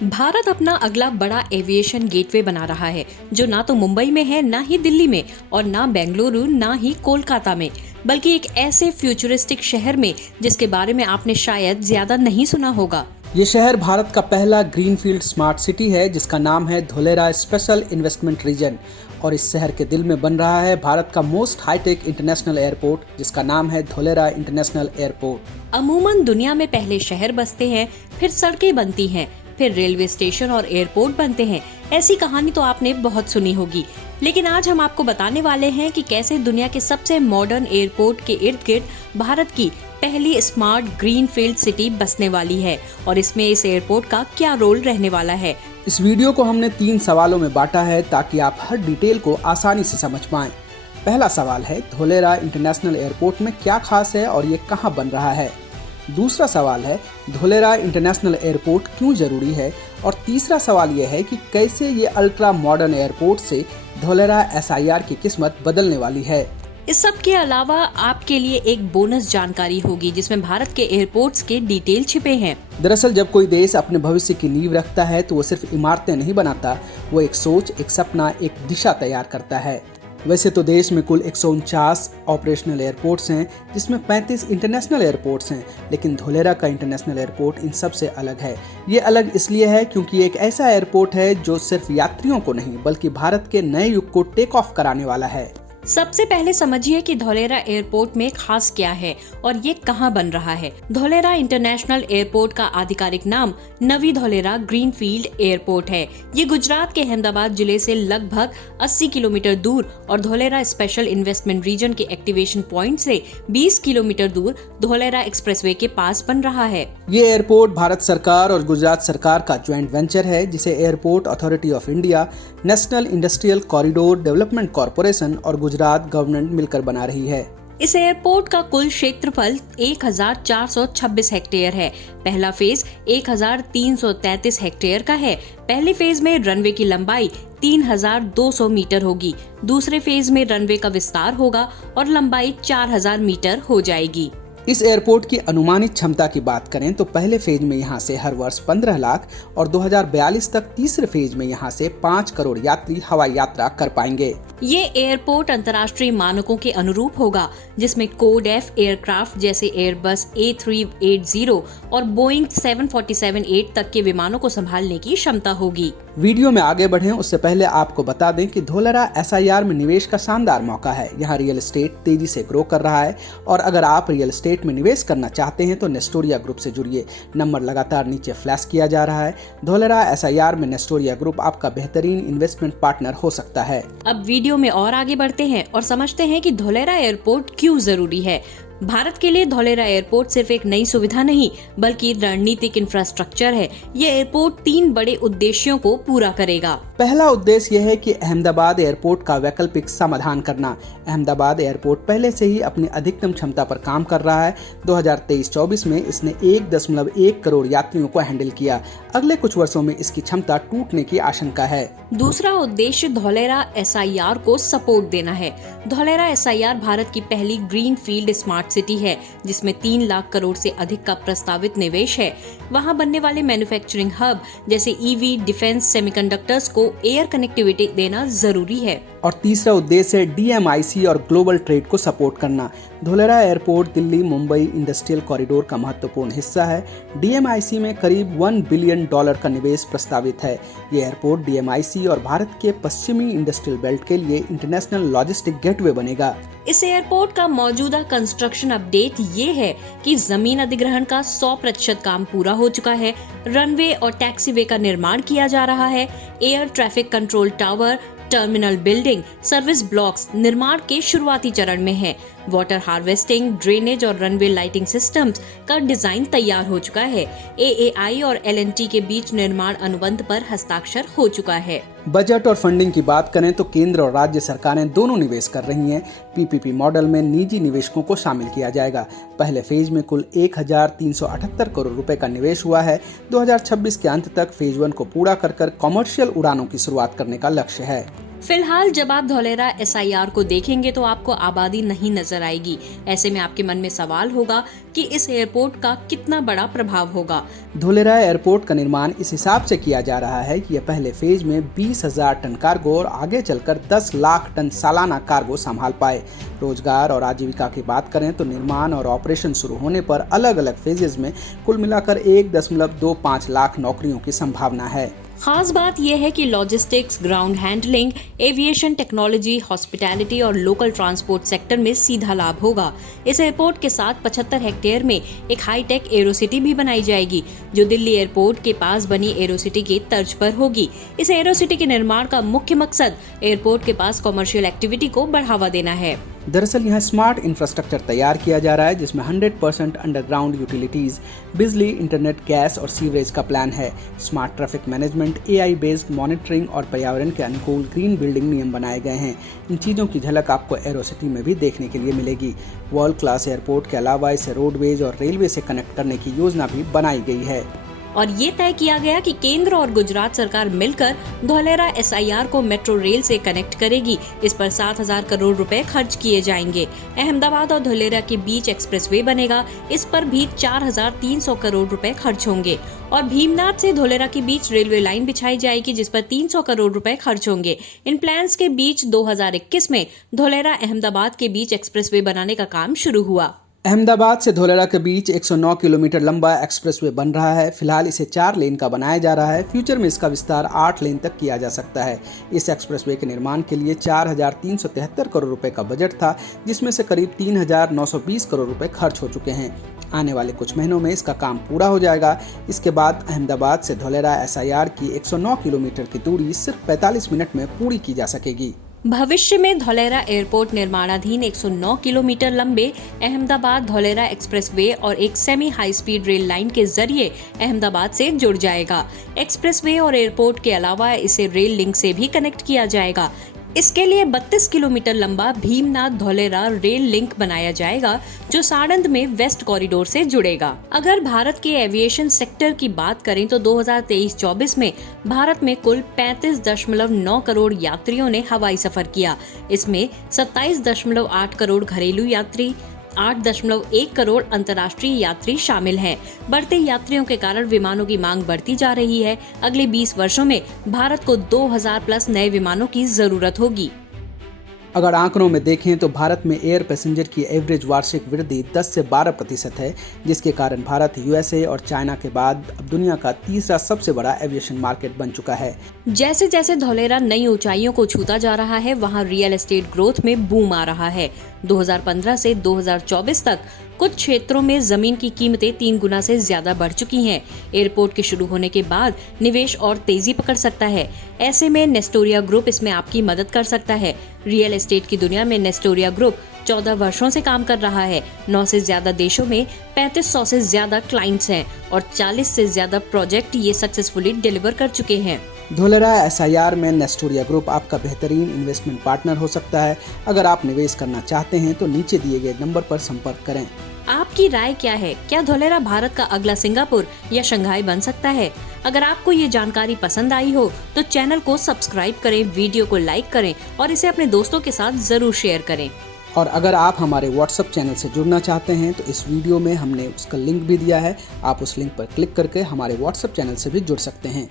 भारत अपना अगला बड़ा एविएशन गेटवे बना रहा है, जो ना तो मुंबई में है, ना ही दिल्ली में और ना बेंगलुरु, ना ही कोलकाता में, बल्कि एक ऐसे फ्यूचरिस्टिक शहर में जिसके बारे में आपने शायद ज्यादा नहीं सुना होगा। ये शहर भारत का पहला ग्रीनफील्ड स्मार्ट सिटी है, जिसका नाम है धोलेरा स्पेशल इन्वेस्टमेंट रीजन। और इस शहर के दिल में बन रहा है भारत का मोस्ट हाईटेक इंटरनेशनल एयरपोर्ट, जिसका नाम है धोलेरा इंटरनेशनल एयरपोर्ट। अमूमन दुनिया में पहले शहर बसते हैं, फिर सड़कें बनती हैं, फिर रेलवे स्टेशन और एयरपोर्ट बनते हैं। ऐसी कहानी तो आपने बहुत सुनी होगी, लेकिन आज हम आपको बताने वाले हैं कि कैसे दुनिया के सबसे मॉडर्न एयरपोर्ट के इर्द गिर्द भारत की पहली स्मार्ट ग्रीनफील्ड सिटी बसने वाली है और इसमें इस एयरपोर्ट का क्या रोल रहने वाला है। इस वीडियो को हमने 3 सवालों में बांटा है ताकि आप हर डिटेल को आसानी से समझ पाएं। पहला सवाल है, धोलेरा इंटरनेशनल एयरपोर्ट में क्या खास है और ये कहां बन रहा है। दूसरा सवाल है, धोलेरा इंटरनेशनल एयरपोर्ट क्यों जरूरी है। और तीसरा सवाल यह है कि कैसे ये अल्ट्रा मॉडर्न एयरपोर्ट से धोलेरा SIR की किस्मत बदलने वाली है। इस सब के अलावा आपके लिए एक बोनस जानकारी होगी जिसमें भारत के एयरपोर्ट्स के डिटेल छिपे हैं। दरअसल जब कोई देश अपने भविष्य की नींव रखता है तो वो सिर्फ इमारतें नहीं बनाता, वो एक सोच, एक सपना, एक दिशा तैयार करता है। वैसे तो देश में कुल 149 ऑपरेशनल एयरपोर्ट्स हैं, जिसमें 35 इंटरनेशनल एयरपोर्ट्स हैं, लेकिन धोलेरा का इंटरनेशनल एयरपोर्ट इन सब से अलग है। ये अलग इसलिए है क्योंकि एक ऐसा एयरपोर्ट है जो सिर्फ यात्रियों को नहीं बल्कि भारत के नए युग को टेक ऑफ कराने वाला है। सबसे पहले समझिए कि धोलेरा एयरपोर्ट में खास क्या है और ये कहाँ बन रहा है। धोलेरा इंटरनेशनल एयरपोर्ट का आधिकारिक नाम नवी धोलेरा ग्रीनफील्ड एयरपोर्ट है। ये गुजरात के अहमदाबाद जिले से लगभग 80 किलोमीटर दूर और धोलेरा स्पेशल इन्वेस्टमेंट रीजन के एक्टिवेशन पॉइंट से 20 किलोमीटर दूर धोलेरा एक्सप्रेसवे के पास बन रहा है। ये एयरपोर्ट भारत सरकार और गुजरात सरकार का ज्वाइंट वेंचर है, जिसे airport authority of India, national industrial corridor development corporation और गुजरात गवर्नमेंट मिलकर बना रही है। इस एयरपोर्ट का कुल क्षेत्रफल 1426 हेक्टेयर है। पहला फेज 1333 हेक्टेयर का है। पहले फेज में रनवे की लंबाई 3200 मीटर होगी। दूसरे फेज में रनवे का विस्तार होगा और लंबाई 4000 मीटर हो जाएगी। इस एयरपोर्ट की अनुमानित क्षमता की बात करें तो पहले फेज में यहाँ से हर वर्ष 15 लाख और 2042 तक तीसरे फेज में यहाँ से 5 करोड़ यात्री हवाई यात्रा कर पाएंगे। ये एयरपोर्ट अंतर्राष्ट्रीय मानकों के अनुरूप होगा, जिसमें कोड F एयरक्राफ्ट जैसे एयरबस A380 और बोइंग 747-8 तक के विमानों को संभालने की क्षमता होगी। वीडियो में आगे बढ़ें उससे पहले आपको बता दें कि धोलेरा SIR में निवेश का शानदार मौका है। यहाँ रियल एस्टेट तेजी से ग्रो कर रहा है और अगर आप रियल एस्टेट में निवेश करना चाहते हैं तो नेस्टोरिया ग्रुप से जुड़िए। नंबर लगातार नीचे फ्लैश किया जा रहा है। धोलेरा SIR में नेस्टोरिया ग्रुप आपका बेहतरीन इन्वेस्टमेंट पार्टनर हो सकता है। अब वीडियो में और आगे बढ़ते हैं और समझते हैं कि धोलेरा एयरपोर्ट क्यों जरूरी है। भारत के लिए धोलेरा एयरपोर्ट सिर्फ एक नई सुविधा नहीं बल्कि रणनीतिक इंफ्रास्ट्रक्चर है। ये एयरपोर्ट 3 बड़े उद्देश्यों को पूरा करेगा। पहला उद्देश्य यह है कि अहमदाबाद एयरपोर्ट का वैकल्पिक समाधान करना। अहमदाबाद एयरपोर्ट पहले से ही अपनी अधिकतम क्षमता पर काम कर रहा है। 2023-24 में इसने 1.1 करोड़ यात्रियों को हैंडल किया। अगले कुछ वर्षों में इसकी क्षमता टूटने की आशंका है। दूसरा उद्देश्य धोलेरा SIR को सपोर्ट देना है। धोलेरा SIR भारत की पहली ग्रीन फील्ड स्मार्ट सिटी है, जिसमें 3 लाख करोड़ से अधिक का प्रस्तावित निवेश है। वहां बनने वाले मैन्युफैक्चरिंग हब जैसे EV, डिफेंस, सेमीकंडक्टर्स को एयर कनेक्टिविटी देना जरूरी है। और तीसरा उद्देश्य है DMIC और ग्लोबल ट्रेड को सपोर्ट करना। Dholera airport Delhi Mumbai industrial corridor का महत्वपूर्ण हिस्सा है। DMIC में करीब $1 बिलियन का निवेश प्रस्तावित है। ये एयरपोर्ट DMIC और भारत के पश्चिमी इंडस्ट्रियल बेल्ट के लिए इंटरनेशनल लॉजिस्टिक गेटवे बनेगा। इस एयरपोर्ट का मौजूदा कंस्ट्रक्शन अपडेट ये है कि जमीन अधिग्रहण का 100% काम पूरा हो चुका है। रनवे और टैक्सीवे का निर्माण किया जा रहा है। Air traffic control tower, terminal building, service blocks निर्माण के शुरुआती चरण में है। वाटर हार्वेस्टिंग, ड्रेनेज और रनवे लाइटिंग सिस्टम्स का डिजाइन तैयार हो चुका है। AAI और L&T के बीच निर्माण अनुबंध पर हस्ताक्षर हो चुका है। बजट और फंडिंग की बात करें तो केंद्र और राज्य सरकारें दोनों निवेश कर रही हैं। PPP मॉडल में निजी निवेशकों को शामिल किया जाएगा। पहले फेज में कुल 1378 करोड़ रुपए का निवेश हुआ है। 2026 के अंत तक फेज 1 को पूरा कर कमर्शियल उड़ानों की शुरुआत करने का लक्ष्य है। फिलहाल जब आप धौलेरा SIR को देखेंगे तो आपको आबादी नहीं नजर आएगी। ऐसे में आपके मन में सवाल होगा कि इस एयरपोर्ट का कितना बड़ा प्रभाव होगा। धौलेरा एयरपोर्ट का निर्माण इस हिसाब से किया जा रहा है कि यह पहले फेज में 20,000 टन कार्गो और आगे चलकर 10 लाख टन सालाना कार्गो संभाल पाए। रोजगार और आजीविका की बात करें तो निर्माण और ऑपरेशन शुरू होने पर अलग अलग फेजेज में कुल मिलाकर 1.25 लाख नौकरियों की संभावना है। खास बात यह है कि logistics, ground handling, aviation technology, hospitality और लोकल ट्रांसपोर्ट सेक्टर में सीधा लाभ होगा। इस एयरपोर्ट के साथ 75 हेक्टेयर में एक हाईटेक एरोसिटी भी बनाई जाएगी, जो दिल्ली एयरपोर्ट के पास बनी एरोसिटी की तर्ज पर होगी। इस एरोसिटी के निर्माण का मुख्य मकसद एयरपोर्ट के पास कॉमर्शियल एक्टिविटी को बढ़ावा देना है। दरअसल यहाँ स्मार्ट इंफ्रास्ट्रक्चर तैयार किया जा रहा है, जिसमें 100% अंडरग्राउंड यूटिलिटीज, बिजली, इंटरनेट, गैस और सीवरेज का प्लान है। Smart traffic management, AI based monitoring और पर्यावरण के अनुकूल ग्रीन बिल्डिंग नियम बनाए गए हैं। इन चीज़ों की झलक आपको एरोसिटी में भी देखने के लिए मिलेगी। वर्ल्ड क्लास एयरपोर्ट के अलावा इसे रोडवेज और रेलवे से कनेक्ट करने की योजना भी बनाई गई है। और ये तय किया गया कि केंद्र और गुजरात सरकार मिलकर धौलेरा SIR को मेट्रो रेल से कनेक्ट करेगी। इस पर 7,000 करोड़ रुपए खर्च किए जाएंगे। अहमदाबाद और धौलेरा के बीच एक्सप्रेसवे बनेगा। इस पर भी 4,300 करोड़ रुपए खर्च होंगे। और भीमनाथ से धौलेरा के बीच रेलवे लाइन बिछाई जाएगी, जिस पर 300 करोड़ रुपए खर्च होंगे। इन प्लान्स के बीच 2021 में धौलेरा अहमदाबाद के बीच एक्सप्रेसवे बनाने का काम शुरू हुआ। अहमदाबाद से धौलेरा के बीच 109 किलोमीटर लंबा एक्सप्रेसवे बन रहा है। फिलहाल इसे 4 लेन का बनाया जा रहा है। फ्यूचर में इसका विस्तार 8 लेन तक किया जा सकता है। इस एक्सप्रेसवे के निर्माण के लिए 4,373 करोड़ रुपए का बजट था, जिसमें से करीब 3,920 करोड़ रुपए खर्च हो चुके हैं। आने वाले कुछ महीनों में इसका काम पूरा हो जाएगा। इसके बाद अहमदाबाद से धौलेरा SIR की 109 किलोमीटर की दूरी सिर्फ 45 मिनट में पूरी की जा सकेगी। भविष्य में धौलेरा एयरपोर्ट निर्माणाधीन 109 किलोमीटर लंबे अहमदाबाद धौलेरा एक्सप्रेसवे और एक semi high speed rail line के जरिए अहमदाबाद से जुड़ जाएगा। एक्सप्रेसवे और एयरपोर्ट के अलावा इसे रेल लिंक से भी कनेक्ट किया जाएगा। इसके लिए 32 किलोमीटर लंबा भीमनाथ धौलेरा रेल लिंक बनाया जाएगा, जो साणंद में वेस्ट कॉरिडोर से जुड़ेगा। अगर भारत के एविएशन सेक्टर की बात करें तो 2023-24 में भारत में कुल 35.9 करोड़ यात्रियों ने हवाई सफर किया। इसमें 27.8 करोड़ घरेलू यात्री, 8.1 करोड़ अंतर्राष्ट्रीय यात्री शामिल हैं। बढ़ते यात्रियों के कारण विमानों की मांग बढ़ती जा रही है। अगले 20 वर्षों में भारत को 2000 प्लस नए विमानों की जरूरत होगी। अगर आंकड़ों में देखें तो भारत में एयर पैसेंजर की एवरेज वार्षिक वृद्धि 10 से 12% है, जिसके कारण भारत USA और चाइना के बाद अब दुनिया का तीसरा सबसे बड़ा एविएशन मार्केट बन चुका है। जैसे जैसे धौलेरा नई ऊंचाइयों को छूता जा रहा है, वहां रियल एस्टेट ग्रोथ में बूम आ रहा है। 2015 से 2024 तक कुछ क्षेत्रों में जमीन की कीमतें 3 गुना से ज्यादा बढ़ चुकी हैं। एयरपोर्ट के शुरू होने के बाद निवेश और तेजी पकड़ सकता है। ऐसे में नेस्टोरिया ग्रुप इसमें आपकी मदद कर सकता है। रियल एस्टेट की दुनिया में नेस्टोरिया ग्रुप 14 वर्षों से काम कर रहा है। 9 से ज्यादा देशों में 3500 से ज्यादा क्लाइंट्स हैं और 40 से ज्यादा प्रोजेक्ट ये सक्सेसफुली डिलीवर कर चुके हैं। धौलेरा SIR में नेस्टोरिया ग्रुप आपका बेहतरीन इन्वेस्टमेंट पार्टनर हो सकता है। अगर आप निवेश करना चाहते हैं तो नीचे दिए गए नंबर पर संपर्क करें। आपकी राय क्या है? क्या धौलेरा भारत का अगला सिंगापुर या शंघाई बन सकता है? अगर आपको ये जानकारी पसंद आई हो तो चैनल को सब्सक्राइब करें, वीडियो को लाइक करें और इसे अपने दोस्तों के साथ जरूर शेयर करें। और अगर आप हमारे WhatsApp चैनल से जुड़ना चाहते हैं तो इस वीडियो में हमने उसका लिंक भी दिया है। आप उस लिंक पर क्लिक करके हमारे WhatsApp चैनल से भी जुड़ सकते हैं।